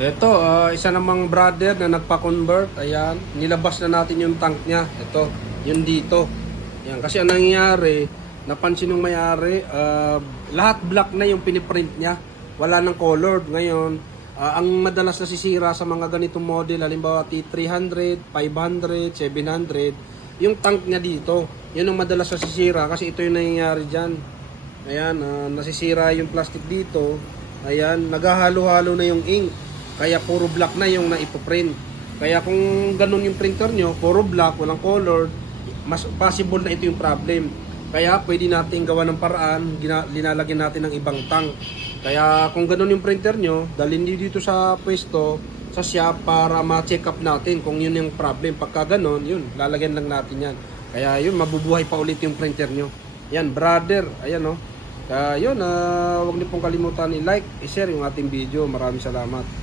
Ito, isa namang brother na nagpa-convert. Ayan, nilabas na natin yung tank niya. Ito, yun dito. Ayan, kasi ang nangyayari, napansin ng may-ari, lahat black na yung piniprint niya. Wala nang colored. Ngayon, ang madalas nasisira sa mga ganitong model, halimbawa T300, 500, 700, yung tank niya dito. Yun ang madalas nasisira kasi ito yung nangyayari dyan. Ayan, nasisira yung plastic dito. Ayan, naghahalo-halo na yung ink. Kaya puro black na yung naipoprint. Kaya kung ganun yung printer nyo, puro black, walang color, mas possible na ito yung problem. Kaya pwede natin gawa ng paraan, linalagyan natin ng ibang tank. Kaya kung ganun yung printer nyo, dalhin nyo dito sa pwesto, sa shop para ma-check up natin kung yun yung problem. Pagka ganun, yun, lalagyan lang natin yan. Kaya yun, mabubuhay pa ulit yung printer nyo. Yan, brother, ayan o. Kaya yun, huwag niyo pong kalimutan i-like, i-share yung ating video. Maraming salamat.